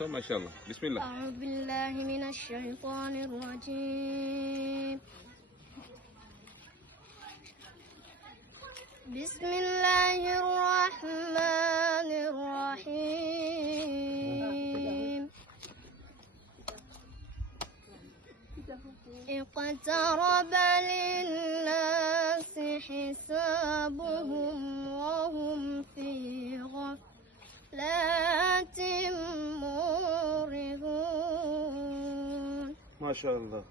ما شاء الله. بسم الله. أعوذ بالله من الشيطان الرجيم. بسم الله الرحمن الرحيم. اقترب للناس حسابهم وهم في غفلة معرضون. ما شاء الله.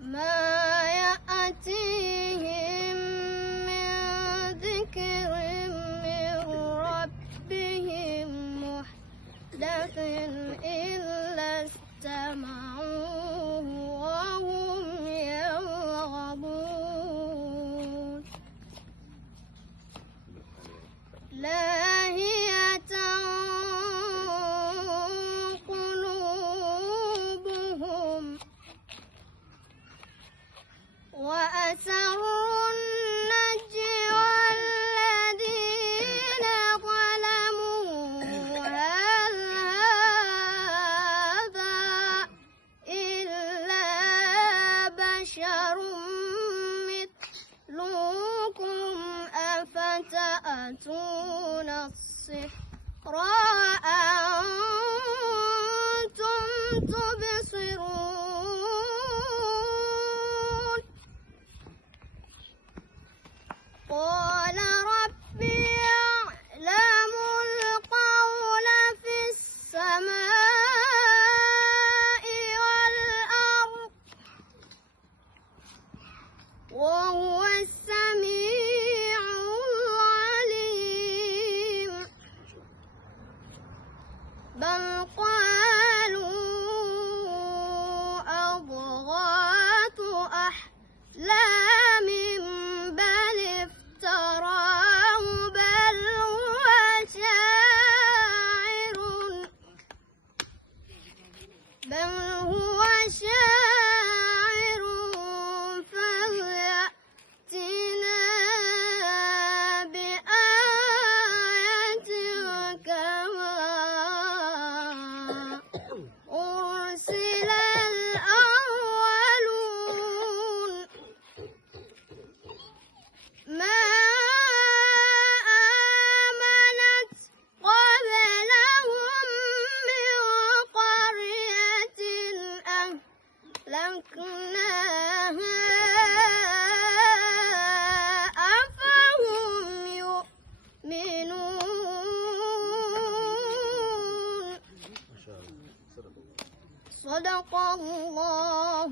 ما يأتيهم من ذكر من ربهم محدث إلا استمعوه وهم يلعبون. لاهية قلوبهم وأسروا النجوى الذين ظلموا هل هذا إلا بشر مثلكم أفتأتون السحر وأنتم تبصرون. قال ربي يعلم القول في السماء والأرض وهو السميع العليم. بل قالوا أضغاث أحلام بل افتراه بل هو شاعر فليأتنا بآية كما أرسل الأولون. ما آمنت قبلهم من قرية أهلكناها أفهم يؤمنون. صدق الله